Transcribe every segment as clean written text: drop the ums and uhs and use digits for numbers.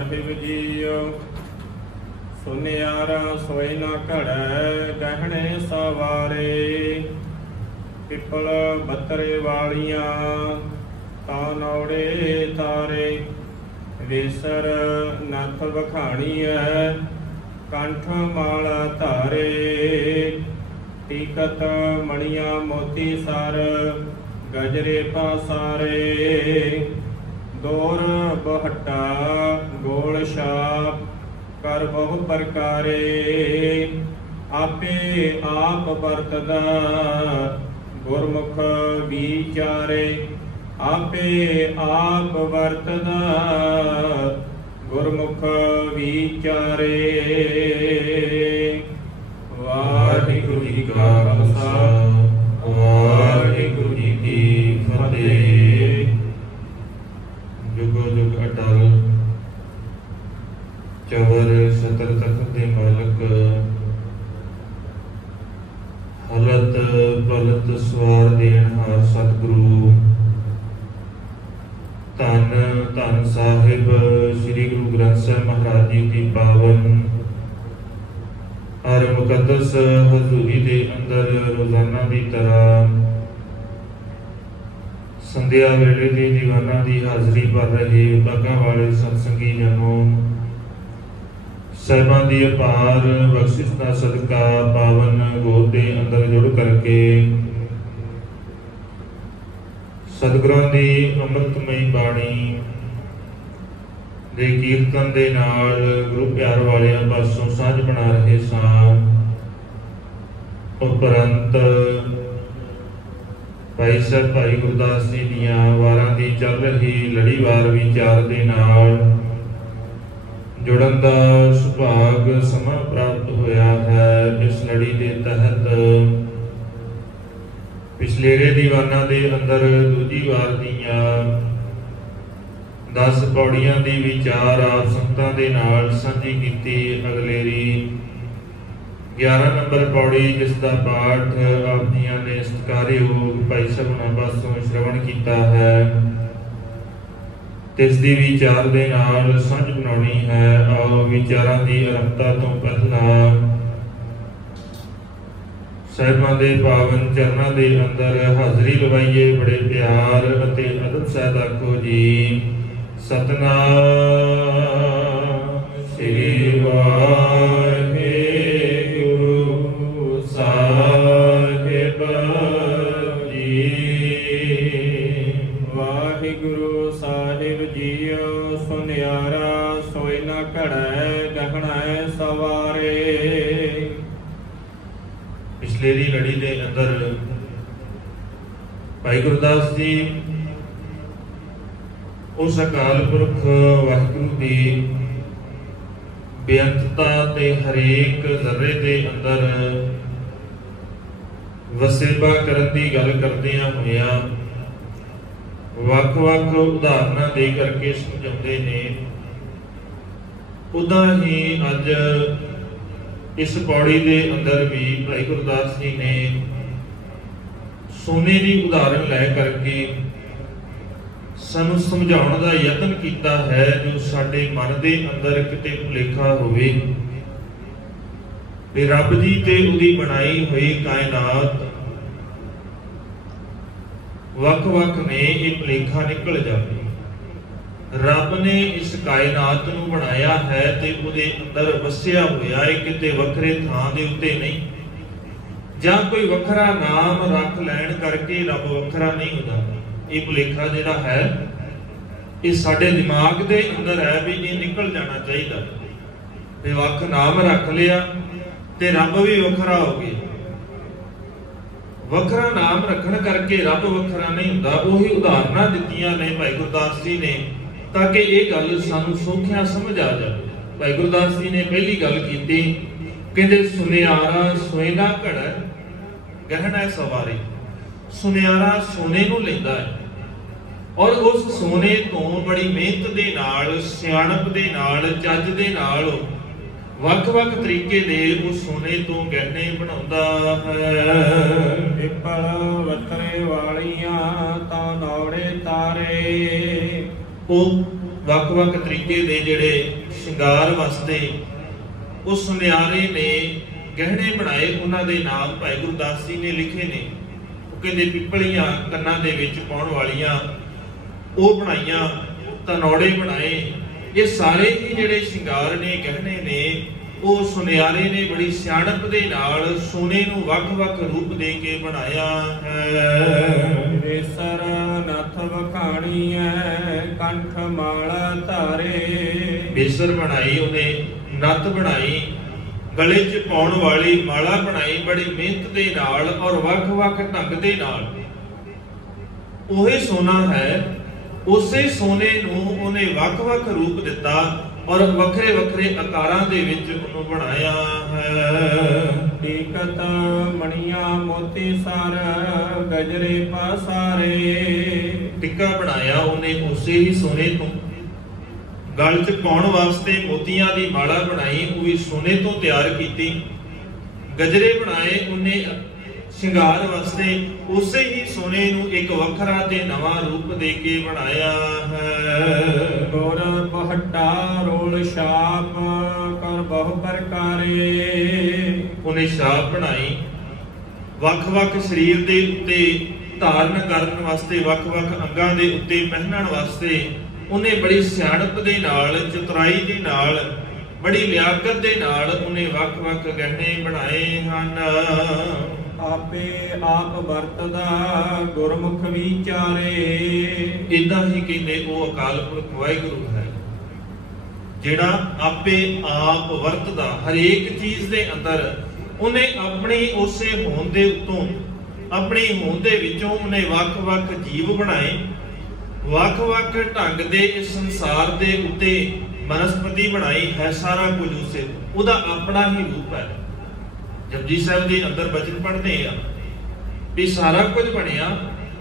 ਸਾਹਿਬ JIO ਸੁਨਿਆਰਾ ਸੋਇ ਨਾ ਘੜੈ ਗਹਿਣੇ ਸਵਾਰੇ ਪਿੱਪਲ ਬੱਤਰੇ ਵਾਲੀਆਂ ਤਾਂ ਨੌੜੇ ਤਾਰੇ ਵੇਸਰ ਨੱਥ ਵਖਾਣੀਐ ਕੰਠ ਮਾਲਾ ਧਾਰੇ ਟੀਕਤ ਮਣੀਆਂ ਮੋਤੀ ਸਰ ਗਜਰੇ ਪਾਸਾਰੇ ਦੌਰ ਬਹਟਾ ਗੋਲ ਛਾਪ ਕਰ ਬਹੁ ਪ੍ਰਕਾਰੇ ਆਪੇ ਆਪ ਵਰਤਦਾ ਗੁਰਮੁਖ ਵਿਚਾਰੇ ਆਪੇ ਆਪ ਵਰਤਦਾ ਗੁਰਮੁਖ ਵਿਚਾਰੇ। ਵਾਹਿਗੁਰੂ ਜੀ ਕਾ ਖਾਲਸਾ ਵਾਹਿਗੁਰੂ ਜੀ ਕੀ ਫਤਿਹ। जुगो जुग अटल चवर सतर तख्त दे मालक हलत पलत सवार देनहार सतगुरु धन धन साहिब श्री गुरु ग्रंथ साहिब महाराज जी की पावन हर मुकद्दस हजूरी दे अंदर रोजाना की तरह संध्या वेले के दीवाना की हाजरी भर रहे बाघा वाले सत्संगी जनों साहिबां दी अपार बख्शिश का सदका पावन गोद के अंदर जुड़ करके सतगुरां दी अमृतमयी बाणी दे कीर्तन दे नाल गुरु प्यार वालियां पासों साझ बना रहे सां। उपरंत भाई साहब भाई गुरदास जी दियां वारां दी चल रही लड़ीवार विचार दे नाल जुड़न दा सुभाग समा प्राप्त होया है। इस लड़ी दे तहत पिछलेरे दीवाना दे अंदर दूजी वार दियां 10 पौड़ियां दी विचार आप संगतां दे नाल सांझी कीती। अगलेरी 11 नंबर पौड़ी जिसका पाठ आप जियां ने सत्कारयोग भाई सबना पासों श्रवण किया है तिसदी विचार दे नाल सांझ बनानी है। आओ विचारां दी आरंभता तो पहला साहिबां दे पावन चरनां दे अंदर हाजरी लवाइए बड़े प्यार अते अदब सहित आखो जी सतनाम श्री वाहिगुरु साहिब जीओ सुनियारा सोई ना घड़ै गहना सवारे। पिछलेरी लड़ी के अंदर भाई गुरदास जी उस अकाल पुरख वाहिगुरु की बेअंतता ते हरेक जर्रे के अंदर वसेबा करन दी गल करदियां होया वख-वख उदाहरण दे करके समझाते ने। उदा ही अज इस पौड़ी दे अंदर भी भाई गुरदास जी ने सोने की उदाहरण लै करके सानू समझाउण दा यतन किया है जो साडे मन दे अंदर किते भुलेखा होवे ते रब जी ते उहदी बनाई हुई कायनात वख-वख ने ये भुलेखा निकल जाए। रब ने इस कायनात नूं बनाया है ते उहदे अंदर वसिया होया है किते वखरे थां दे उत्ते नहीं जां कोई वखरा नाम रख लैण करके रब वखरा नहीं होता। ये भुलेखा जिहड़ा है ये साडे दिमाग दे अंदर है भी ये निकल जाना चाहिए ते वख नाम रख लिया ते रब भी वखरा हो गया। वखरा नाम रखण करके रब वखरा नहीं हुंदा। उही उदाहरणा दित्तियां ने भाई गुरदास जी ने ताकि ये गल सानू सौखिया समझ आ जाए। भाई गुरदास जी ने पहली गल कीती कहंदे सुनियारा सोए ना घड़ै गहना सवारे। सुनियारा सोने नूं लैंदा है और उस सोने तो बड़ी मेहनत दे नाल सियाणप दे नाल जज दे नाल वख-वख तरीके दे उस सोने तो गहने बनाउंदा है। पिपल बतरे वालियां तां नौड़े तारे ओ ਵੱਖ-ਵੱਖ ਤਰੀਕੇ ਦੇ ਜਿਹੜੇ ਸ਼ਿੰਗਾਰ ਵਾਸਤੇ ਉਹ ਸੁਨਿਆਰੇ ਨੇ ਗਹਿਣੇ ਬਣਾਏ, ਉਹਨਾਂ ਦੇ ਨਾਮ ਭਾਈ ਗੁਰਦਾਸ ਜੀ ਨੇ ਲਿਖੇ ਨੇ। ਉਹ ਕਹਿੰਦੇ ਪਿੱਪਲੀਆਂ ਕੰਨਾਂ ਦੇ ਵਿੱਚ ਪਾਉਣ ਵਾਲੀਆਂ ਉਹ ਬਣਾਈਆਂ, ਧਨੌੜੇ ਬਣਾਏ। ਇਹ ਸਾਰੇ ਹੀ ਜਿਹੜੇ ਸ਼ਿੰਗਾਰ ਨੇ, ਗਹਿਣੇ ਨੇ, ਉਹ ਸੁਨਿਆਰੇ ਨੇ ਬੜੀ ਸਿਆਣਪ ਦੇ ਨਾਲ ਸੋਨੇ ਨੂੰ ਵੱਖ-ਵੱਖ ਰੂਪ ਦੇ ਕੇ ਬਣਾਇਆ ਹੈ। ਰੇਸਰ ਨੱਥ ਵਖਾਣੀ ਹੈ, ਕੰਠ ਮਾਲਾ ਧਾਰੇ। ਬੇਸਰ ਬਣਾਈ ਉਹਨੇ, ਨੱਥ ਬਣਾਈ, ਗਲੇ 'ਚ ਪਾਉਣ ਵਾਲੀ ਮਾਲਾ ਬਣਾਈ ਬੜੀ ਮਿਹਨਤ ਦੇ ਨਾਲ ਔਰ ਵੱਖ-ਵੱਖ ਢੰਗ ਦੇ ਨਾਲ। ਉਹੀ ਸੋਨਾ ਹੈ, ਉਸੇ ਸੋਨੇ ਨੂੰ ਉਹਨੇ ਵੱਖ-ਵੱਖ ਰੂਪ ਦਿੱਤਾ ਔਰ ਵੱਖਰੇ-ਵੱਖਰੇ ਆਕਾਰਾਂ ਦੇ ਵਿੱਚ ਉਹਨੂੰ ਬਣਾਇਆ ਹੈ। ਟਿਕਤ ਮਣੀਆਂ ਮੋਤੀ ਸਰ, ਗਜਰੇ ਪਾਸਾਰੇ। ਟਿੱਕਾ ਬਣਾਇਆ ਉਹਨੇ ਉਸੇ ਹੀ ਸੋਨੇ ਤੋਂ। ਗਲ 'ਚ ਪਾਉਣ ਵਾਸਤੇ ਮੋਤੀਆਂ ਦੀ ਮਾਲਾ ਬਣਾਈ, ਉਹ ਵੀ ਸੋਨੇ ਤੋਂ ਤਿਆਰ ਕੀਤੀ। ਗਜਰੇ ਬਣਾਏ ਉਹਨੇ ਸ਼ਿੰਗਾਰ ਵਾਸਤੇ, ਉਸੇ ਹੀ ਸੋਨੇ ਨੂੰ ਇੱਕ ਵੱਖਰਾ ਤੇ ਨਵਾਂ ਰੂਪ ਦੇ ਕੇ ਬਣਾਇਆ ਹੈ। ਗੁਰ ਬਹਟਾ ਰੋਲ ਛਾਪ, ਕਰ ਬਹੁ ਪ੍ਰਕਾਰੇ। ਉਹਨੇ ਛਾਪ ਬਣਾਈ, ਵੱਖ-ਵੱਖ ਸਰੀਰ ਦੇ ਉੱਤੇ ਧਾਰਨ ਕਰਨ ਵਾਸਤੇ, ਵੱਖ-ਵੱਖ ਅੰਗਾਂ ਦੇ ਉੱਤੇ ਪਹਿਨਣ ਵਾਸਤੇ ਉਹਨੇ ਬੜੀ ਸਿਆਣਪ ਦੇ ਨਾਲ, ਚਤੁਰਾਈ ਦੇ ਨਾਲ, ਬੜੀ ਲਿਆਕਤ ਦੇ ਨਾਲ ਉਹਨੇ ਵੱਖ-ਵੱਖ ਗਹਿਣੇ ਬਣਾਏ ਹਨ। ਆਪੇ ਆਪ ਵਰਤਦਾ ਗੁਰਮੁਖ ਵਿਚਾਰੇ। ਇਦਾਂ ਹੀ ਕਹਿੰਦੇ ਉਹ ਅਕਾਲ ਪੁਰਖ ਵਾਹਿਗੁਰੂ ਹੈ, ਜਿਹੜਾ ਆਪੇ ਆਪ ਵਰਤਦਾ ਹਰੇਕ ਚੀਜ਼ ਦੇ ਅੰਦਰ। ਉਹਨੇ ਆਪਣੀ ਉਸੇ ਹੋਂਦ ਦੇ ਉੱਤੋਂ, ਆਪਣੀ ਹੋਂਦ ਦੇ ਵਿੱਚੋਂ ਉਹਨੇ ਵੱਖ-ਵੱਖ ਜੀਵ ਬਣਾਏ, ਵੱਖ-ਵੱਖ ਢੰਗ ਦੇ ਇਸ ਸੰਸਾਰ ਦੇ ਉੱਤੇ ਬਨਸਪਤੀ ਬਣਾਈ ਹੈ। ਸਾਰਾ ਕੁਝ ਉਸੇ, ਉਹਦਾ ਆਪਣਾ ਹੀ ਰੂਪ ਹੈ। ਜਪਜੀ ਸਾਹਿਬ ਦੇ ਅੰਦਰ ਬਚਨ ਪੜ੍ਹਦੇ ਆ ਵੀ ਸਾਰਾ ਕੁਝ ਬਣਿਆ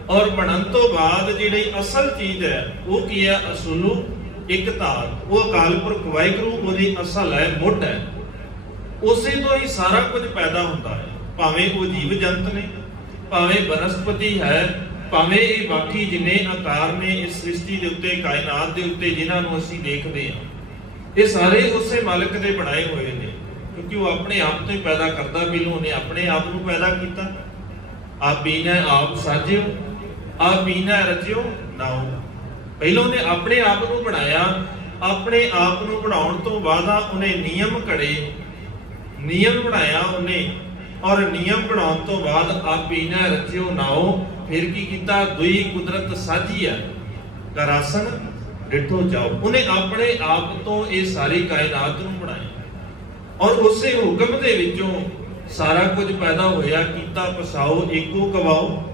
ਔਰ ਬਣਨ ਤੋਂ ਬਾਅਦ ਜਿਹੜੀ ਅਸਲ ਚੀਜ਼ ਹੈ ਉਹ ਕੀ ਹੈ? ਅਸੂਲੂ ਇੱਕ ਧਾਤ, ਉਹ ਅਕਾਲ ਪੁਰਖ ਵਾਹਿਗੁਰੂ ਉਹਦੀ ਅਸਲ ਹੈ, ਮੁੱਢ ਹੈ। ਉਸੇ ਤੋਂ ਹੀ ਸਾਰਾ ਕੁਝ ਪੈਦਾ ਹੁੰਦਾ ਹੈ, ਭਾਵੇਂ ਉਹ ਜੀਵ ਜੰਤ ਨੇ, ਭਾਵੇਂ ਬਨਸਪਤੀ ਹੈ, ਭਾਵੇਂ ਇਹ ਬਾਕੀ ਜਿੰਨੇ ਆਕਾਰ ਨੇ ਇਸ ਸ੍ਰਿਸ਼ਟੀ ਦੇ ਉੱਤੇ, ਕਾਇਨਾਤ ਦੇ ਉੱਤੇ ਜਿਨ੍ਹਾਂ ਨੂੰ ਅਸੀਂ ਦੇਖਦੇ ਹਾਂ, ਇਹ ਸਾਰੇ ਉਸੇ ਮਾਲਕ ਦੇ ਬਣਾਏ ਹੋਏ ਨੇ। ਕਿਉਂਕਿ ਉਹ ਆਪਣੇ ਆਪ ਤੋਂ ਹੀ ਪੈਦਾ ਕਰਦਾ। ਪਹਿਲੋਂ ਉਹਨੇ ਆਪਣੇ ਆਪ ਨੂੰ ਪੈਦਾ ਕੀਤਾ। ਆਪ ਬੀਨਾ ਆਪ ਸਾਜਿਓ, ਆਪ ਬੀਨਾ ਰਚਿਓ ਨਾਉ। ਪਹਿਲੋਂ ਉਹਨੇ ਆਪਣੇ ਆਪ ਨੂੰ ਬਣਾਇਆ। ਆਪਣੇ ਆਪ ਨੂੰ ਬਣਾਉਣ ਤੋਂ ਬਾਅਦ ਉਹਨੇ ਨਿਯਮ ਘੜੇ, ਨਿਯਮ ਬਣਾਇਆ ਉਹਨੇ, ਔਰ ਨਿਯਮ ਬਣਾਉਣ ਤੋਂ ਬਾਅਦ ਆਪ ਬੀਨਾ ਰਚਿਓ ਨਾਉ। ਫਿਰ ਕੀ ਕੀਤਾ? ਦੁਈ ਕੁਦਰਤ ਸਾਜੀ ਹੈ, ਕਰਾਸਨ ਡਿਠੋ ਜਾਓ। ਉਹਨੇ ਆਪਣੇ ਆਪ ਤੋਂ ਇਹ ਸਾਰੀ ਕਾਇਨਾਤ ਨੂੰ ਬਣਾਇਆ ਔਰ ਉਸੇ ਹੁਕਮ ਦੇ ਵਿੱਚੋਂ ਸਾਰਾ ਕੁਝ ਪੈਦਾ ਹੋਇਆ। ਕੀਤਾ ਪਸਾਓ ਏਕੋ ਕਵਾਓ,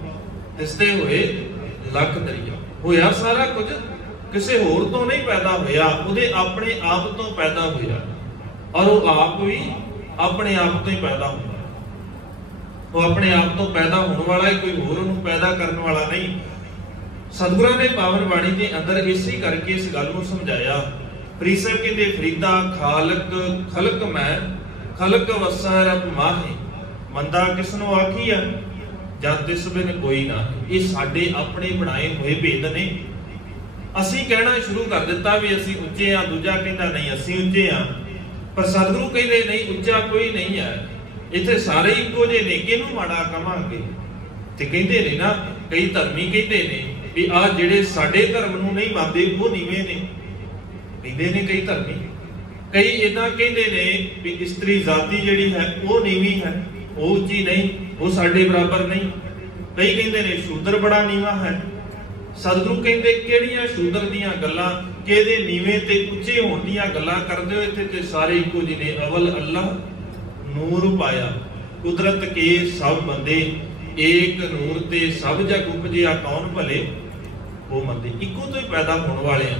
ਤਿਸਤੇ ਹੋਏ ਲੱਖ ਦਰਿਆ। ਹੋਇਆ ਸਾਰਾ ਕੁਝ ਕਿਸੇ ਹੋਰ ਤੋਂ ਨਹੀਂ ਪੈਦਾ ਹੋਇਆ, ਉਹਦੇ ਆਪਣੇ ਆਪ ਤੋਂ ਪੈਦਾ ਹੋਇਆ ਔਰ ਉਹ ਆਪ ਵੀ ਆਪਣੇ ਆਪ ਤੋਂ ਹੀ ਪੈਦਾ ਹੁੰਦਾ। ਉਹ ਆਪਣੇ ਆਪ ਤੋਂ ਪੈਦਾ ਹੋਣ ਵਾਲਾ ਹੈ, ਕੋਈ ਹੋਰ ਉਹਨੂੰ ਪੈਦਾ ਕਰਨ ਵਾਲਾ ਨਹੀਂ। ਸਤਿਗੁਰਾਂ ਨੇ ਪਾਵਨ ਬਾਣੀ ਦੇ ਅੰਦਰ ਇਸੇ ਕਰਕੇ ਇਸ ਗੱਲ ਨੂੰ ਸਮਝਾਇਆ। ਫਰੀਦ ਸਾਹਿਬ ਕਹਿੰਦੇ ਫਰੀਦਾ ਖਾਲਕ ਖਲਕ ਮੈਂ, ਖਲਕ ਵਸੈ ਰਬ ਮਾਹੀ। ਮੰਦਾ ਕਿਸਨੂੰ ਆਖੀ ਆ, ਜਦ ਤਿਸ ਬਿਨ ਕੋਈ ਨਾ। ਇਹ ਸਾਡੇ ਆਪਣੇ ਬਣਾਏ ਹੋਏ ਭੇਦ ਨੇ। ਅਸੀਂ ਕਹਿਣਾ ਸ਼ੁਰੂ ਕਰ ਦਿੱਤਾ ਵੀ ਅਸੀਂ ਉੱਚੇ ਆ, ਦੂਜਾ ਕਹਿੰਦਾ ਨਹੀਂ ਅਸੀਂ ਉੱਚੇ ਆ। ਪਰ ਸਤਿਗੁਰੂ ਕਹਿੰਦੇ ਨਹੀਂ, ਉੱਚਾ ਕੋਈ ਨਹੀਂ ਹੈ, ਇੱਥੇ ਸਾਰੇ ਇੱਕੋ ਜਿਹੇ ਨੇ, ਕਿਹਨੂੰ ਮਾੜਾ ਕਵਾਂਗੇ। ਤੇ ਕਹਿੰਦੇ ਨੇ ਨਾ, ਕਈ ਧਰਮੀ ਕਹਿੰਦੇ ਨੇ ਵੀ ਆਹ ਜਿਹੜੇ ਸਾਡੇ ਧਰਮ ਨੂੰ ਨਹੀਂ ਮੰਨਦੇ ਉਹ ਨੀਵੇਂ ਨੇ। ਕਹਿੰਦੇ ਨੇ ਕਈ ਧਰਮੀ, ਕਈ ਏਦਾਂ ਕਹਿੰਦੇ ਨੇ ਵੀ ਇਸਤਰੀ ਜਾਤੀ ਜਿਹੜੀ ਹੈ ਉਹ ਨੀਵੀਂ ਹੈ, ਉਹ ਉੱਚੀ ਨਹੀਂ, ਉਹ ਸਾਡੇ ਬਰਾਬਰ ਨਹੀਂ। ਕਈ ਕਹਿੰਦੇ ਨੇ ਸ਼ੂਦਰ ਬੜਾ ਨੀਵਾਂ ਹੈ। ਸਤਿਗੁਰੂ ਕਹਿੰਦੇ ਕਿਹੜੀਆਂ ਸ਼ੂਦਰ ਦੀਆਂ ਗੱਲਾਂ, ਕਿਹਦੇ ਨੀਵੇਂ ਤੇ ਉੱਚੇ ਹੋਣ ਦੀਆਂ ਗੱਲਾਂ ਕਰਦੇ ਹੋ? ਇੱਥੇ ਤੇ ਸਾਰੇ ਇੱਕੋ ਜਿਹੇ ਨੇ। ਅਵਲ ਅੱਲਾਹ ਨੂਰ ਪਾਇਆ, ਕੁਦਰਤ ਕੇ ਸਭ ਬੰਦੇ, ਏਕ ਨੂਰ ਤੇ ਸਭ ਜਗ ਉਪਜਿਆ, ਕੌਣ ਭਲੇ ਉਹ ਮੰਦੇ। ਇੱਕੋ ਤੋਂ ਹੀ ਪੈਦਾ ਹੋਣ ਵਾਲੇ ਆ।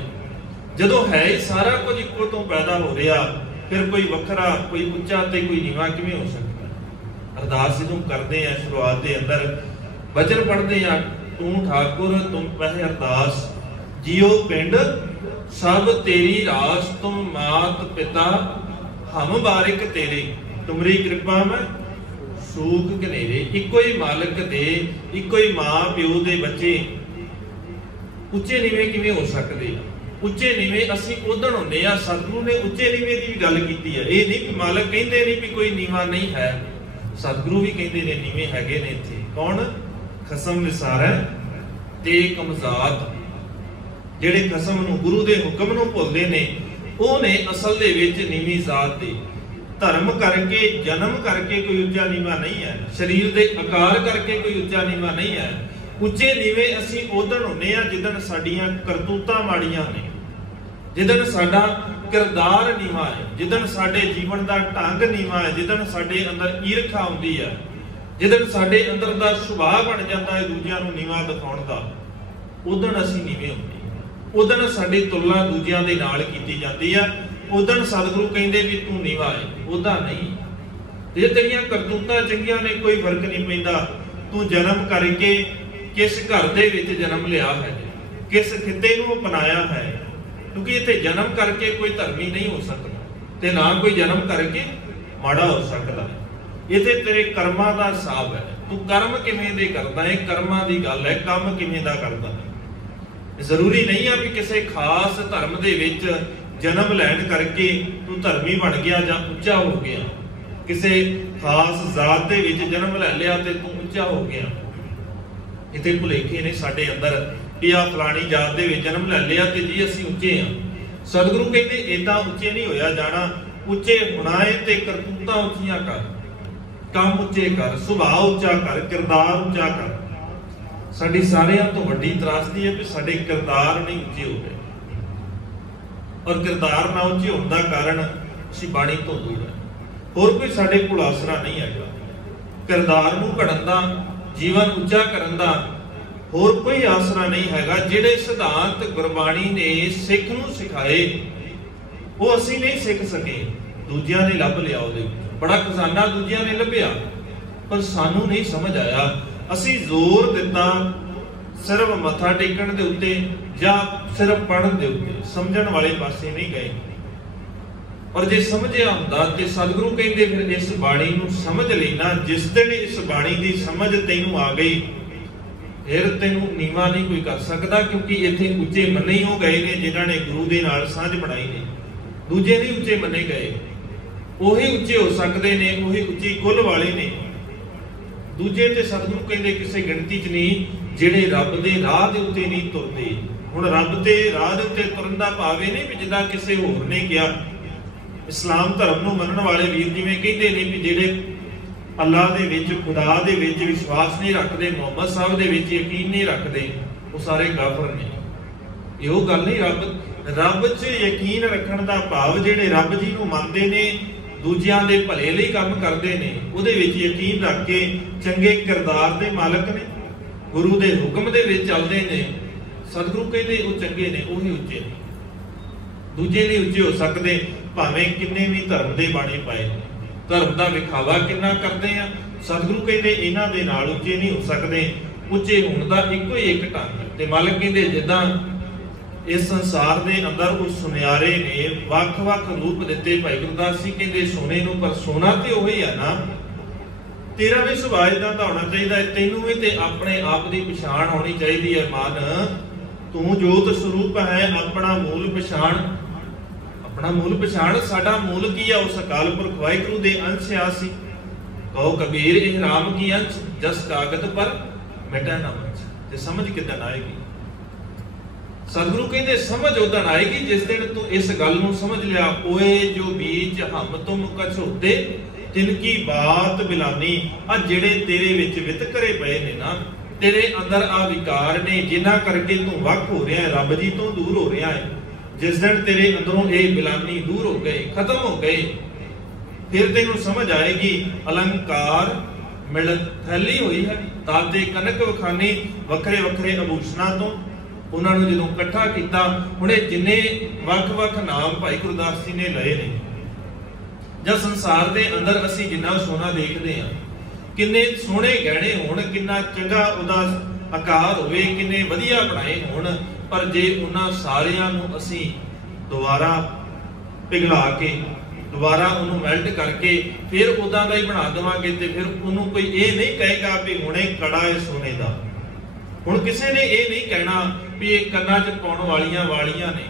ਜਦੋਂ ਹੈ ਇਹ ਸਾਰਾ ਕੁਝ ਇੱਕੋ ਤੋਂ ਪੈਦਾ ਹੋ ਰਿਹਾ, ਫਿਰ ਕੋਈ ਵੱਖਰਾ, ਕੋਈ ਉੱਚਾ ਤੇ ਕੋਈ ਨੀਵਾਂ ਕਿਵੇਂ ਹੋ ਸਕਦਾ? ਅਰਦਾਸ ਜਦੋਂ ਕਰਦੇ ਆ ਸ਼ੁਰੂਆਤ ਦੇ ਅੰਦਰ ਬਚਨ ਪੜ੍ਹਦੇ ਆ, ਤੂੰ ਠਾਕੁਰ ਤੁਮ ਪਹਿ ਅਰਦਾਸ, ਜਿਉ ਪਿੰਡ ਸਭ ਤੇਰੀ ਰਾਸ, ਤੁਮ ਮਾਤ ਪਿਤਾ ਹਮ ਬਾਰਿਕ ਤੇਰੇ, ਤੁਮਰੀ ਕਿਰਪਾ ਮੈਂ ਸੂਖ ਘਨੇਰੇ। ਇੱਕੋ ਹੀ ਮਾਲਕ ਦੇ, ਇੱਕੋ ਹੀ ਮਾਂ ਪਿਓ ਦੇ ਬੱਚੇ ਉੱਚੇ ਨੀਵੇਂ ਕਿਵੇਂ ਹੋ ਸਕਦੇ ਆ? ਉੱਚੇ ਨੀਵੇਂ ਅਸੀਂ ਉਦਣ ਹੁੰਦੇ ਆ। ਸਤਿਗੁਰੂ ਨੇ ਉੱਚੇ ਨੀਵੇਂ ਦੀ ਵੀ ਗੱਲ ਕੀਤੀ ਹੈ। ਇਹ ਨਹੀਂ ਕਿ ਮਾਲਕ ਕਹਿੰਦੇ ਨਹੀਂ ਵੀ ਕੋਈ ਨੀਵਾਂ ਨਹੀਂ ਹੈ, ਸਤਿਗੁਰੂ ਵੀ ਕਹਿੰਦੇ ਨੇ ਨੀਵੇਂ ਹੈਗੇ ਨੇ ਇੱਥੇ। ਕੌਣ? ਖਸਮ ਵਿਸਾਰੈ ਤੇ ਕਮਜ਼ਾਤ। ਜਿਹੜੇ ਖਸਮ ਨੂੰ, ਗੁਰੂ ਦੇ ਹੁਕਮ ਨੂੰ ਭੁੱਲਦੇ ਨੇ, ਉਹ ਨੇ ਅਸਲ ਦੇ ਵਿੱਚ ਨੀਵੀਂ ਜ਼ਾਤ ਦੇ। ਧਰਮ ਕਰਕੇ, ਜਨਮ ਕਰਕੇ ਕੋਈ ਉੱਚਾ ਨੀਵਾਂ ਨਹੀਂ ਹੈ, ਸਰੀਰ ਦੇ ਆਕਾਰ ਕਰਕੇ ਕੋਈ ਉੱਚਾ ਨੀਵਾਂ ਨਹੀਂ ਹੈ। ਉੱਚੇ ਨੀਵੇਂ ਅਸੀਂ ਉਦਣ ਹੁੰਦੇ ਆ ਜਿੱਦਣ ਸਾਡੀਆਂ ਕਰਤੂਤਾਂ ਮਾੜੀਆਂ ਨੇ, ਜਿੱਦਣ ਸਾਡਾ ਕਿਰਦਾਰ ਨੀਵਾਂ ਹੈ, ਜਿੱਦਣ ਸਾਡੇ ਜੀਵਨ ਦਾ ਢੰਗ ਨੀਵਾਂ ਹੈ, ਜਿੱਦਣ ਸਾਡੇ ਅੰਦਰ ਈਰਖਾ ਆਉਂਦੀ ਹੈ, ਜਿੱਦਣ ਸਾਡੇ ਅੰਦਰ ਦਾ ਸੁਭਾਅ ਬਣ ਜਾਂਦਾ ਹੈ ਦੂਜਿਆਂ ਨੂੰ ਨੀਵਾਂ ਦਿਖਾਉਣ ਦਾ, ਉਦਣ ਅਸੀਂ ਨੀਵੇਂ ਹੁੰਦੇ। ਉਦਣ ਸਾਡੀ ਤੁਲਨਾ ਦੂਜਿਆਂ ਦੇ ਨਾਲ ਕੀਤੀ ਜਾਂਦੀ ਆ। ਉਦਣ ਸਤਿਗੁਰੂ ਕਹਿੰਦੇ ਵੀ ਤੂੰ ਨੀਵਾਂ ਹੈ, ਉਹਦਾ ਨਹੀਂ। ਜੇ ਤੇਰੀਆਂ ਕਰਤੂਤਾਂ ਚੰਗੀਆਂ ਨੇ ਕੋਈ ਫਰਕ ਨਹੀਂ ਪੈਂਦਾ। ਤੂੰ ਜਨਮ ਕਰਕੇ ਕਿਸ ਘਰ ਦੇ ਵਿੱਚ ਜਨਮ ਲਿਆ ਹੈ, ਕਿਸ ਖਿੱਤੇ ਨੂੰ ਅਪਣਾਇਆ ਹੈ, ਕਿਉਂਕਿ ਇੱਥੇ ਜਨਮ ਕਰਕੇ ਕੋਈ ਧਰਮੀ ਨਹੀਂ ਹੋ ਸਕਦਾ ਤੇ ਨਾ ਕੋਈ ਜਨਮ ਕਰਕੇ ਮਾੜਾ ਹੋ ਸਕਦਾ। ਇੱਥੇ ਤੇਰੇ ਕਰਮਾਂ ਦਾ ਹਿਸਾਬ ਹੈ। ਤੂੰ ਕਰਮ ਕਿਵੇਂ ਦੇ ਕਰਦਾ ਹੈ, ਕਰਮਾਂ ਦੀ ਗੱਲ ਹੈ, ਕੰਮ ਕਿਵੇਂ ਦਾ ਕਰਦਾ ਹੈ। ਜ਼ਰੂਰੀ ਨਹੀਂ ਆ ਵੀ ਕਿਸੇ ਖਾਸ ਧਰਮ ਦੇ ਵਿੱਚ ਜਨਮ ਲੈਣ ਕਰਕੇ ਤੂੰ ਧਰਮੀ ਬਣ ਗਿਆ ਜਾਂ ਉੱਚਾ ਹੋ ਗਿਆ। ਕਿਸੇ ਖਾਸ ਜ਼ਾਤ ਦੇ ਵਿੱਚ ਜਨਮ ਲੈ ਲਿਆ ਤੇ ਤੂੰ ਉੱਚਾ ਹੋ ਗਿਆ। ਇੱਥੇ ਭੁਲੇਖੇ ਨੇ ਸਾਡੇ ਅੰਦਰ ਕਿ ਆ ਫਲਾਣੀ ਜ਼ਾਤ ਦੇ ਵਿੱਚ ਜਨਮ ਲੈ ਲਿਆ ਤੇ ਜੀ ਅਸੀਂ ਉੱਚੇ ਆ। ਸਤਿਗੁਰੂ ਕਹਿੰਦੇ ਏਦਾਂ ਉੱਚੇ ਨਹੀਂ ਹੋਇਆ ਜਾਣਾ। ਉੱਚੇ ਹੋਣਾ ਹੈ ਤੇ ਕਰਤੂਤਾਂ ਉੱਚੀਆਂ ਕਰ, ਕੰਮ ਉੱਚੇ ਕਰ, ਸੁਭਾਅ ਉੱਚਾ ਕਰ, ਕਿਰਦਾਰ ਉੱਚਾ ਕਰ। ਸਾਡੀ ਸਾਰਿਆਂ ਤੋਂ ਵੱਡੀ ਤਰਾਸਦੀ ਹੈ ਕਿ ਸਾਡੇ ਕਿਰਦਾਰ ਨਹੀਂ ਉੱਚੇ ਹੋ ਗਏ, ਔਰ ਕਿਰਦਾਰ ਨਾ ਉੱਚੇ ਹੋਣ ਦਾ ਕਾਰਨ ਅਸੀਂ ਬਾਣੀ ਤੋਂ ਦੂਰ ਹੈ। ਹੋਰ ਕੋਈ ਸਾਡੇ ਕੋਲ ਆਸਰਾ ਨਹੀਂ ਹੈਗਾ ਕਿਰਦਾਰ ਨੂੰ ਘੜਨ ਦਾ, ਜੀਵਨ ਉੱਚਾ ਕਰਨ ਦਾ। ਹੋਰ ਕੋਈ ਆਸਰਾ ਨਹੀਂ ਹੈਗਾ। ਜਿਹੜੇ ਸਿਧਾਂਤ ਗੁਰਬਾਣੀ ਨੇ ਸਿੱਖ ਨੂੰ ਸਿਖਾਏ ਉਹ ਅਸੀਂ ਨਹੀਂ ਸਿੱਖ ਸਕੇ, ਦੂਜਿਆਂ ਨੇ ਲੱਭ ਲਿਆ। ਉਹਦੇ ਵਿੱਚ ਬੜਾ ਖਜ਼ਾਨਾ ਦੂਜਿਆਂ ਨੇ ਲੱਭਿਆ, ਪਰ ਸਾਨੂੰ ਨਹੀਂ ਸਮਝ ਆਇਆ। ਅਸੀਂ ਜ਼ੋਰ ਦਿੱਤਾ ਸਿਰਫ ਮੱਥਾ ਟੇਕਣ ਦੇ ਉੱਤੇ ਜਾਂ ਸਿਰਫ ਪੜ੍ਹਨ ਦੇ ਉੱਤੇ, ਸਮਝਣ ਵਾਲੇ ਪਾਸੇ ਨਹੀਂ ਗਏ। ਔਰ ਜੇ ਸਮਝਿਆ ਹੁੰਦਾ ਤੇ ਸਤਿਗੁਰੂ ਕਹਿੰਦੇ ਫਿਰ ਇਸ ਬਾਣੀ ਨੂੰ ਸਮਝ ਲੈਣਾ। ਜਿਸ ਦਿਨ ਇਸ ਬਾਣੀ ਦੀ ਸਮਝ ਤੈਨੂੰ ਆ ਗਈ ਫਿਰ ਤੈਨੂੰ ਨੀਵਾਂ ਨਹੀਂ ਕੋਈ ਕਰ ਸਕਦਾ, ਕਿਉਂਕਿ ਇੱਥੇ ਉੱਚੇ ਮੰਨੇ ਹੀ ਹੋ ਗਏ ਨੇ ਜਿਨ੍ਹਾਂ ਨੇ ਗੁਰੂ ਦੇ ਨਾਲ ਸਾਂਝ ਬਣਾਈ ਨੇ। ਦੂਜੇ ਨਹੀਂ ਉੱਚੇ ਮੰਨੇ ਗਏ, ਉਹੀ ਉੱਚੇ ਹੋ ਸਕਦੇ ਨੇ, ਉਹੀ ਉੱਚੀ ਕੁੱਲ ਵਾਲੇ ਨੇ। ਦੂਜੇ ਤੇ ਸਤਿਗੁਰੂ ਕਹਿੰਦੇ ਕਿਸੇ ਗਿਣਤੀ 'ਚ ਨਹੀਂ ਜਿਹੜੇ ਰੱਬ ਦੇ ਰਾਹ ਦੇ ਉੱਤੇ ਨਹੀਂ ਤੁਰਦੇ। ਹੁਣ ਰੱਬ ਦੇ ਰਾਹ ਦੇ ਉੱਤੇ ਤੁਰਨ ਦਾ ਭਾਵ ਇਹ ਨਹੀਂ ਵੀ ਜਿੱਦਾਂ ਕਿਸੇ ਹੋਰ ਨੇ ਕਿਹਾ। ਇਸਲਾਮ ਧਰਮ ਨੂੰ ਮੰਨਣ ਵਾਲੇ ਵੀਰ ਜਿਵੇਂ ਕਹਿੰਦੇ ਨੇ ਵੀ ਜਿਹੜੇ ਅੱਲਾਹ ਦੇ ਵਿੱਚ, ਖੁਦਾ ਦੇ ਵਿੱਚ ਵਿਸ਼ਵਾਸ ਨਹੀਂ ਰੱਖਦੇ, ਮੁਹੰਮਦ ਸਾਹਿਬ ਦੇ ਵਿੱਚ ਯਕੀਨ ਨਹੀਂ ਰੱਖਦੇ, ਉਹ ਸਾਰੇ ਕਾਫਰ ਨੇ। ਇਹੋ ਗੱਲ ਨਹੀਂ। ਰੱਬ 'ਚ ਯਕੀਨ ਰੱਖਣ ਦਾ ਭਾਵ ਜਿਹੜੇ ਰੱਬ ਜੀ ਨੂੰ ਮੰਨਦੇ ਨੇ, ਦੂਜਿਆਂ ਦੇ ਭਲੇ ਲਈ ਕੰਮ ਕਰਦੇ ਨੇ, ਉਹਦੇ ਵਿੱਚ ਯਕੀਨ ਰੱਖ ਕੇ ਚੰਗੇ ਕਿਰਦਾਰ ਦੇ ਮਾਲਕ ਨੇ, ਗੁਰੂ ਦੇ ਹੁਕਮ ਦੇ ਵਿੱਚ ਚੱਲਦੇ ਨੇ। ਸਤਿਗੁਰੂ ਕਹਿੰਦੇ ਉਹ ਚੰਗੇ ਨੇ, ਉਹੀ ਉੱਚੇ ਨੇ। ਦੂਜੇ ਨਹੀਂ ਉੱਚੇ ਹੋ ਸਕਦੇ ਭਾਵੇਂ ਕਿੰਨੇ ਵੀ ਧਰਮ ਦੇ ਬਾਣੀ ਪਾਏ, ਧਰਮ ਦਾ ਵਿਖਾਵਾ ਕਿੰਨਾ ਕਰਦੇ ਆ। ਸਤਿਗੁਰੂ ਕਹਿੰਦੇ ਇਹਨਾਂ ਦੇ ਨਾਲ ਉੱਚੇ ਨਹੀਂ ਹੋ ਸਕਦੇ। ਉੱਚੇ ਹੋਣ ਦਾ ਇੱਕੋ ਹੀ ਇੱਕ ਢੰਗ। ਤੇ ਮਾਲਕ ਕਹਿੰਦੇ ਜਿੱਦਾਂ ਇਸ ਸੰਸਾਰ ਦੇ ਅੰਦਰ ਉਹ ਸੁਨਿਆਰੇ ਨੇ ਵੱਖ-ਵੱਖ ਰੂਪ ਦਿੱਤੇ। ਭਾਈ ਗੁਰਦਾਸ ਜੀ ਕਹਿੰਦੇ ਸੋਨੇ ਨੂੰ, ਪਰ ਸੋਨਾ ਤੇ ਉਹੀ ਆ ਨਾ। ਤੇਰਾ ਵੀ ਸੁਭਾਅ ਏਦਾਂ ਦਾ ਹੋਣਾ ਚਾਹੀਦਾ ਹੈ, ਤੈਨੂੰ ਵੀ ਤੇ ਆਪਣੇ ਆਪ ਦੀ ਪਛਾਣ ਹੋਣੀ ਚਾਹੀਦੀ ਹੈ। ਮਨ ਤੂੰ ਜੋਤ ਸਰੂਪ ਹੈ, ਆਪਣਾ ਮੂਲ ਪਛਾਣ। ਆਪਣਾ ਮੂਲ ਪਛਾਣ, ਸਾਡਾ ਮੂਲ ਕੀ ਆ? ਉਸ ਅਕਾਲ ਪੁਰਖ ਵਾਹਿਗੁਰੂ ਦੇ ਅੰਸ਼ ਆ ਸੀ। ਕਹੋ ਕਬੀਰ ਇਹ ਰਾਮ ਕੀ ਅੰਸ਼, ਜਸ ਕਾਗਦ ਪਰ ਮਿਟੈ ਨਾ ਮੰਚ। ਤੇ ਸਮਝ ਕਿੱਦਾਂ ਆਏਗੀ? ਸਤਿਗੁਰੂ ਕਹਿੰਦੇ ਸਮਝ ਉਦੋਂ ਆਏਗੀ ਜਿਸ ਦਿਨ ਤੂੰ ਇਸ ਗੱਲ ਨੂੰ ਸਮਝ ਲਿਆ। ਓਏ ਜੋ ਬੀਜ ਹਮ ਤੁਮ ਕਛ ਹੋਤੇ ਤਿਨ ਕੀ ਬਾਤ ਬਿਲਾਨੀ। ਆ ਜਿਹੜੇ ਤੇਰੇ ਵਿੱਚ ਵਿਤਕਰੇ ਪਏ ਨੇ ਨਾ, ਤੇਰੇ ਅੰਦਰ ਆ ਵਿਕਾਰ ਨੇ, ਜਿਨ੍ਹਾਂ ਕਰਕੇ ਤੂੰ ਵੱਖ ਹੋ ਰਿਹਾ ਹੈ, ਰੱਬ ਜੀ ਤੋਂ ਦੂਰ ਹੋ ਰਿਹਾ ਹੈ। ਜਿਸ ਦਿਨ ਤੇਰੇ ਅੰਦਰੋਂ ਇਹ ਬਿਲਾਨੀ ਦੂਰ ਹੋ ਗਏ, ਖਤਮ ਹੋ ਗਏ, ਫਿਰ ਤੈਨੂੰ ਸਮਝ ਆਏਗੀ ਅਲੰਕਾਰ ਮਿਲ ਥੈਲੀ ਹੋਈ ਹੈ। ਤਾਤੇ ਕਨਕ ਵਖਾਨੀ ਵੱਖਰੇ ਵੱਖਰੇ ਆਭੂਸ਼ਣਾਂ ਤੋਂ ਉਹਨਾਂ ਨੂੰ ਜਦੋਂ ਇਕੱਠਾ ਕੀਤਾ। ਹੁਣ ਇਹ ਜਿੰਨੇ ਵੱਖ-ਵੱਖ ਨਾਮ ਭਾਈ ਗੁਰਦਾਸ ਜੀ ਨੇ ਲਏ ਨੇ, ਜਾਂ ਸੰਸਾਰ ਦੇ ਅੰਦਰ ਅਸੀਂ ਜਿੰਨਾ ਸੋਨਾ ਦੇਖਦੇ ਹਾਂ, ਕਿੰਨੇ ਸੋਹਣੇ ਗਹਿਣੇ ਹੋਣ, ਕਿੰਨਾ ਚੰਗਾ ਉਹਦਾ ਆਕਾਰ ਹੋਵੇ, ਕਿੰਨੇ ਵਧੀਆ ਬਣਾਏ ਹੋਣ, ਪਰ ਜੇ ਉਹਨਾਂ ਸਾਰਿਆਂ ਨੂੰ ਅਸੀਂ ਦੁਬਾਰਾ ਪਿਘਲਾ ਕੇ, ਦੁਬਾਰਾ ਉਹਨੂੰ ਮੈਲਟ ਕਰਕੇ ਫਿਰ ਉਦਾਂ ਦਾ ਹੀ ਬਣਾ ਦੇਵਾਂਗੇ ਤੇ ਫਿਰ ਉਹਨੂੰ ਕੋਈ ਇਹ ਨਹੀਂ ਕਹੇਗਾ ਵੀ ਹੁਣੇ ਕੜਾ ਹੈ ਸੋਨੇ ਦਾ। ਹੁਣ ਕਿਸੇ ਨੇ ਇਹ ਨਹੀਂ ਕਹਿਣਾ ਵੀ ਇਹ ਕੰਨਾਂ 'ਚ ਪਾਉਣ ਵਾਲੀਆਂ ਵਾਲੀਆਂ ਨੇ,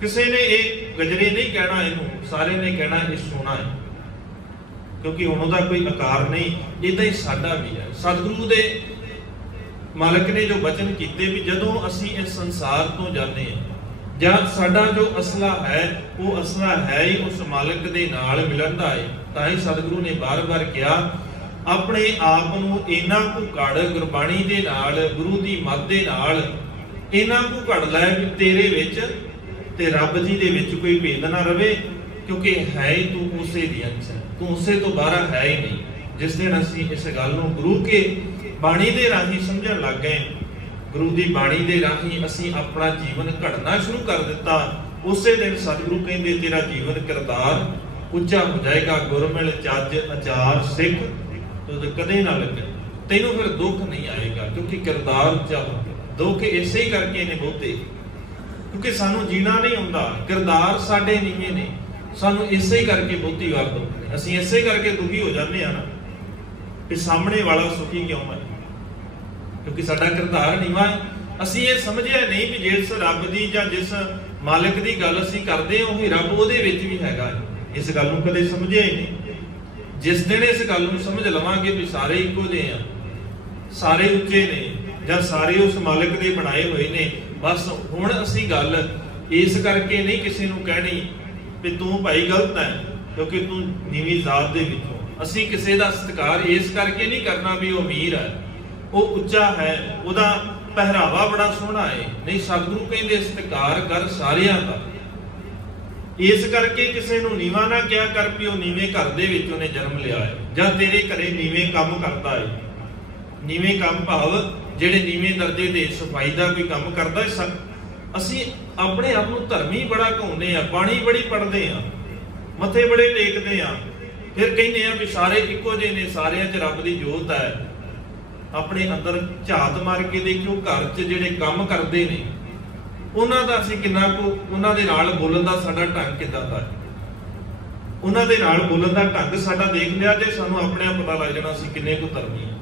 ਕਿਸੇ ਨੇ ਇਹ ਗਜਰੇ ਨਹੀਂ ਕਹਿਣਾ, ਇਹਨੂੰ ਸਾਰੇ ਨੇ ਕਹਿਣਾ ਇਹ ਸੋਨਾ ਹੈ, ਕਿਉਂਕਿ ਹੁਣ ਉਹਦਾ ਕੋਈ ਆਕਾਰ ਨਹੀਂ। ਇਦਾਂ ਹੀ ਸਾਡਾ ਵੀ ਹੈ। ਸਤਿਗੁਰੂ ਦੇ ਮਾਲਕ ਨੇ ਜੋ ਬਚਨ ਕੀਤੇ ਵੀ ਜਦੋਂ ਅਸੀਂ ਇਸ ਸੰਸਾਰ ਤੋਂ ਜਾਂਦੇ ਹਾਂ, ਜਾਂ ਸਾਡਾ ਜੋ ਅਸਲਾ ਹੈ ਉਹ ਅਸਲਾ ਹੈ ਹੀ ਉਸ ਮਾਲਕ ਦੇ ਨਾਲ ਮਿਲਣ ਦਾ ਹੈ। ਤਾਂ ਹੀ ਸਤਿਗੁਰੂ ਨੇ ਬਾਰ-ਬਾਰ ਕਿਹਾ ਆਪਣੇ ਆਪ ਨੂੰ ਇੰਨਾ ਕੁ ਘੜ ਗੁਰਬਾਣੀ ਦੇ ਨਾਲ, ਗੁਰੂ ਦੀ ਮੱਤ ਦੇ ਨਾਲ ਇੰਨਾ ਕੁ ਘੜ ਲੈ ਵੀ ਤੇਰੇ ਵਿੱਚ ਤੇ ਰੱਬ ਜੀ ਦੇ ਵਿੱਚ ਕੋਈ ਭੇਦ ਨਾ ਰਵੇ, ਕਿਉਂਕਿ ਹੈ ਹੀ ਤੂੰ ਉਸੇ ਦੀ ਅੰਸ਼ ਹੈ, ਤੂੰ ਉਸੇ ਤੋਂ ਬਾਹਰ ਹੈ ਹੀ ਨਹੀਂ। ਜਿਸ ਦਿਨ ਅਸੀਂ ਇਸ ਗੱਲ ਨੂੰ ਗੁਰੂ ਕੇ ਬਾਣੀ ਦੇ ਰਾਹੀਂ ਸਮਝਣ ਲੱਗ ਗਏ, ਗੁਰੂ ਦੀ ਬਾਣੀ ਦੇ ਰਾਹੀਂ ਅਸੀਂ ਆਪਣਾ ਜੀਵਨ ਘੜਨਾ ਸ਼ੁਰੂ ਕਰ ਦਿੱਤਾ, ਉਸੇ ਦਿਨ ਸਤਿਗੁਰੂ ਕਹਿੰਦੇ ਤੇਰਾ ਜੀਵਨ ਕਿਰਦਾਰ ਉੱਚਾ ਹੋ ਜਾਏਗਾ। ਗੁਰਮਿਲ ਚੱਜ ਅਚਾਰ ਸਿੱਖ ਤੁਧ ਕਦੇ ਨਾ ਲੱਗੇ, ਤੈਨੂੰ ਫਿਰ ਦੁੱਖ ਨਹੀਂ ਆਏਗਾ, ਕਿਉਂਕਿ ਕਿਰਦਾਰ ਉੱਚਾ ਹੋ ਗਿਆ। ਦੁੱਖ ਇਸੇ ਹੀ ਕਰਕੇ ਨੇ ਬਹੁਤੇ, ਕਿਉਂਕਿ ਸਾਨੂੰ ਜੀਣਾ ਨਹੀਂ ਆਉਂਦਾ, ਕਿਰਦਾਰ ਸਾਡੇ ਨੀਵੇਂ ਨੇ, ਸਾਨੂੰ ਇਸੇ ਹੀ ਕਰਕੇ ਬਹੁਤੀ ਵਾਰ ਦੁੱਖ ਨੇ। ਅਸੀਂ ਇਸੇ ਕਰਕੇ ਦੁਖੀ ਹੋ ਜਾਂਦੇ ਆ ਨਾ ਕਿ ਸਾਹਮਣੇ ਵਾਲਾ ਸੁਖੀ ਕਿਉਂ ਹੈ, ਕਿਉਂਕਿ ਸਾਡਾ ਕਿਰਦਾਰ ਨੀਵਾਂ ਹੈ। ਅਸੀਂ ਇਹ ਸਮਝਿਆ ਨਹੀਂ ਵੀ ਜਿਸ ਰੱਬ ਦੀ ਜਾਂ ਜਿਸ ਮਾਲਕ ਦੀ ਗੱਲ ਅਸੀਂ ਕਰਦੇ ਹਾਂ ਉਹੀ ਰੱਬ ਉਹਦੇ ਵਿੱਚ ਵੀ ਹੈਗਾ। ਇਸ ਗੱਲ ਨੂੰ ਕਦੇ ਸਮਝਿਆ ਹੀ ਨਹੀਂ। ਜਿਸ ਦਿਨ ਇਸ ਗੱਲ ਨੂੰ ਸਮਝ ਲਵਾਂਗੇ ਵੀ ਸਾਰੇ ਇੱਕੋ ਜਿਹੇ ਆ, ਸਾਰੇ ਉੱਚੇ ਨੇ, ਜਾਂ ਸਾਰੇ ਉਸ ਮਾਲਕ ਦੇ ਬਣਾਏ ਹੋਏ ਨੇ, ਬਸ ਹੁਣ ਅਸੀਂ ਗੱਲ ਇਸ ਕਰਕੇ ਨਹੀਂ ਕਿਸੇ ਨੂੰ ਕਹਿਣੀ ਵੀ ਤੂੰ ਭਾਈ ਗਲਤ ਹੈ ਕਿਉਂਕਿ ਤੂੰ ਨੀਵੀਂ ਜ਼ਾਤ ਦੇ ਵਿੱਚੋਂ। ਅਸੀਂ ਕਿਸੇ ਦਾ ਸਤਿਕਾਰ ਇਸ ਕਰਕੇ ਨਹੀਂ ਕਰਨਾ ਵੀ ਉਹ ਅਮੀਰ ਹੈ, ਉਹ ਉੱਚਾ ਹੈ, ਉਹਦਾ ਪਹਿਰਾਵਾ ਬੜਾ ਸੋਹਣਾ ਹੈ, ਨਹੀਂ। ਸਤਿਗੁਰੂ ਕਹਿੰਦੇ ਸਤਿਕਾਰ ਕਰ ਸਾਰਿਆਂ ਦਾ। ਇਸ ਕਰਕੇ ਕਿਸੇ ਨੂੰ ਨੀਵਾਂ ਨਾ ਕਿਹਾ ਕਰ ਵੀ ਉਹ ਨੀਵੇਂ ਘਰ ਦੇ ਵਿੱਚ ਉਹਨੇ ਜਨਮ ਲਿਆ ਹੈ, ਜਾਂ ਤੇਰੇ ਘਰੇ ਨੀਵੇਂ ਕੰਮ ਕਰਦਾ ਹੈ। ਨੀਵੇਂ ਕੰਮ ਭਾਵ ਜਿਹੜੇ ਨੀਵੇਂ ਦਰਜੇ ਦੇ ਸਫਾਈ ਦਾ ਕੋਈ ਕੰਮ ਕਰਦਾ ਹੈ। ਅਸੀਂ ਆਪਣੇ ਆਪ ਨੂੰ ਧਰਮੀ ਬੜਾ ਕਹਾਉਂਦੇ ਆ, ਬਾਣੀ ਬੜੀ ਪੜ੍ਹਦੇ ਆ, ਮੱਥੇ ਬੜੇ ਟੇਕਦੇ ਆ, ਫਿਰ ਕਹਿੰਦੇ ਆ ਵੀ ਸਾਰੇ ਇੱਕੋ ਜਿਹੇ ਨੇ, ਸਾਰਿਆਂ 'ਚ ਰੱਬ ਦੀ ਜੋਤ ਹੈ। ਆਪਣੇ ਅੰਦਰ ਝਾਤ ਮਾਰ ਕੇ ਦੇਖਿਓ, ਘਰ 'ਚ ਜਿਹੜੇ ਕੰਮ ਕਰਦੇ ਨੇ ਉਹਨਾਂ ਦਾ ਅਸੀਂ ਕਿੰਨਾ ਕੁ, ਉਹਨਾਂ ਦੇ ਨਾਲ ਬੋਲਣ ਦਾ ਸਾਡਾ ਢੰਗ ਕਿੱਦਾਂ ਦਾ ਹੈ, ਉਹਨਾਂ ਦੇ ਨਾਲ ਬੋਲਣ ਦਾ ਢੰਗ ਸਾਡਾ ਦੇਖ ਲਿਆ ਜੇ ਸਾਨੂੰ ਆਪਣੇ ਆਪ ਪਤਾ ਲੱਗ ਜਾਣਾ ਅਸੀਂ ਕਿੰਨੇ ਕੁ ਧਰਮੀ ਹਾਂ।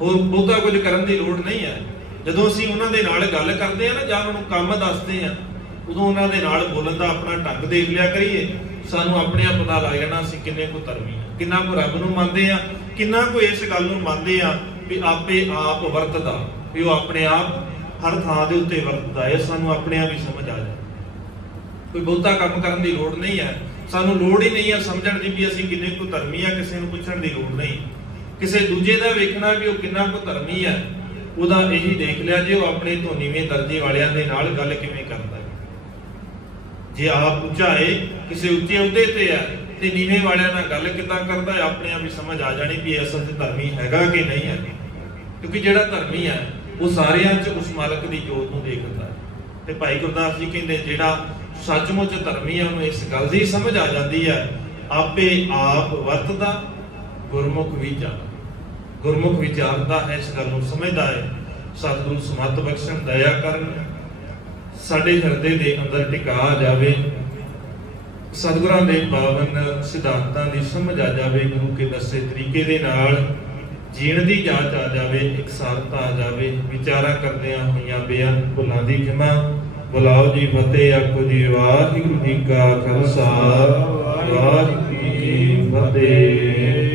ਹੋਰ ਬਹੁਤਾ ਕੁਝ ਕਰਨ ਦੀ ਲੋੜ ਨਹੀਂ ਹੈ। ਜਦੋਂ ਅਸੀਂ ਉਹਨਾਂ ਦੇ ਨਾਲ ਗੱਲ ਕਰਦੇ ਆ ਨਾ, ਜਾਂ ਉਹਨਾਂ ਨੂੰ ਕੰਮ ਦੱਸਦੇ ਆ, ਉਦੋਂ ਉਹਨਾਂ ਦੇ ਨਾਲ ਬੋਲਣ ਦਾ ਆਪਣਾ ਢੰਗ ਦੇਖ ਲਿਆ ਕਰੀਏ, ਸਾਨੂੰ ਆਪਣੇ ਆਪ ਪਤਾ ਲੱਗ ਜਾਣਾ ਅਸੀਂ ਕਿੰਨੇ ਕੁ ਧਰਮੀ ਹਾਂ, ਕਿੰਨਾ ਕੁ ਰੱਬ ਨੂੰ ਮੰਨਦੇ ਆ, ਕਿੰਨਾ ਕੁ ਇਸ ਗੱਲ ਨੂੰ ਮੰਨਦੇ ਆ ਵੀ ਆਪੇ ਆਪ ਵਰਤਦਾ, ਵੀ ਉਹ ਆਪਣੇ ਆਪ ਹਰ ਥਾਂ ਦੇ ਉੱਤੇ ਵਰਤਦਾ ਹੈ। ਸਾਨੂੰ ਆਪਣੇ ਆਪ ਹੀ ਸਮਝ ਆ ਜਾਏ, ਕੋਈ ਬਹੁਤਾ ਕੰਮ ਕਰਨ ਦੀ ਲੋੜ ਨਹੀਂ ਹੈ। ਸਾਨੂੰ ਲੋੜ ਹੀ ਨਹੀਂ ਹੈ ਸਮਝਣ ਦੀ ਵੀ ਅਸੀਂ ਕਿੰਨੇ ਕੁ ਧਰਮੀ ਆ, ਕਿਸੇ ਨੂੰ ਪੁੱਛਣ ਦੀ ਲੋੜ ਨਹੀਂ। ਕਿਸੇ ਦੂਜੇ ਦਾ ਵੇਖਣਾ ਵੀ ਉਹ ਕਿੰਨਾ ਕੁ ਧਰਮੀ ਹੈ, ਉਹਦਾ ਇਹੀ ਦੇਖ ਲਿਆ ਜੇ ਉਹ ਆਪਣੇ ਤੋਂ ਨੀਵੇਂ ਦਰਜੇ ਵਾਲਿਆਂ ਦੇ ਨਾਲ ਗੱਲ ਕਿਵੇਂ ਕਰਦਾ ਹੈ। ਜੇ ਆਪ ਉੱਚਾ ਹੈ, ਕਿਸੇ ਉੱਚੇ ਅਹੁਦੇ ਤੇ ਹੈ, ਤੇ ਨੀਵੇਂ ਵਾਲਿਆਂ ਨਾਲ ਗੱਲ ਕਿੱਦਾਂ ਕਰਦਾ ਹੈ, ਆਪਣੇ ਆਪ ਹੀ ਸਮਝ ਆ ਜਾਣੀ ਵੀ ਅਸਲ 'ਚ ਧਰਮੀ ਹੈਗਾ ਕਿ ਨਹੀਂ ਹੈ। ਕਿਉਂਕਿ ਜਿਹੜਾ ਧਰਮੀ ਹੈ ਉਹ ਸਾਰਿਆਂ 'ਚ ਉਸ ਮਾਲਕ ਦੀ ਜੋਤ ਨੂੰ ਦੇਖਦਾ ਹੈ। ਤੇ ਭਾਈ ਗੁਰਦਾਸ ਜੀ ਕਹਿੰਦੇ ਜਿਹੜਾ ਸੱਚਮੁੱਚ ਧਰਮੀ ਹੈ ਉਹਨੂੰ ਇਸ ਗੱਲ ਦੀ ਸਮਝ ਆ ਜਾਂਦੀ ਹੈ, ਆਪੇ ਆਪ ਵਰਤਦਾ ਗੁਰਮੁਖ ਵਿਚਾਰ, ਗੁਰਮੁਖ ਵਿਚਾਰਦਾ ਹੈ, ਇਸ ਗੱਲ ਨੂੰ ਸਮਝਦਾ ਹੈ। ਸਤਿਗੁਰੂ ਸਮੱਤ ਬਖਸ਼ਣ, ਦਇਆ ਕਰਨ, ਸਾਡੇ ਹਿਰਦੇ ਦੇ ਅੰਦਰ ਟਿਕਾ ਜਾਵੇ, ਸਤਿਗੁਰਾਂ ਦੇ ਪਾਵਨ ਸਿਧਾਂਤਾਂ ਦੀ ਸਮਝ ਆ ਜਾਵੇ, ਗੁਰੂ ਕੇ ਦੱਸੇ ਤਰੀਕੇ ਦੇ ਨਾਲ ਜੀਣ ਦੀ ਜਾਚ ਆ ਜਾਵੇ, ਇਕਸਾਰਤਾ ਆ ਜਾਵੇ। ਵਿਚਾਰਾ ਕਰਦਿਆਂ ਹੋਈਆਂ ਬੇਅੰਤ ਭੁੱਲਾਂ ਦੀ ਖਿਮਾ। ਬੁਲਾਓ ਜੀ ਫਤਿਹ, ਆਖੋ ਜੀ ਵਾਹਿਗੁਰੂ ਜੀ ਕਾ ਖਾਲਸਾ, ਵਾਹਿਗੁਰੂ ਜੀ ਕੀ ਫਤਿਹ।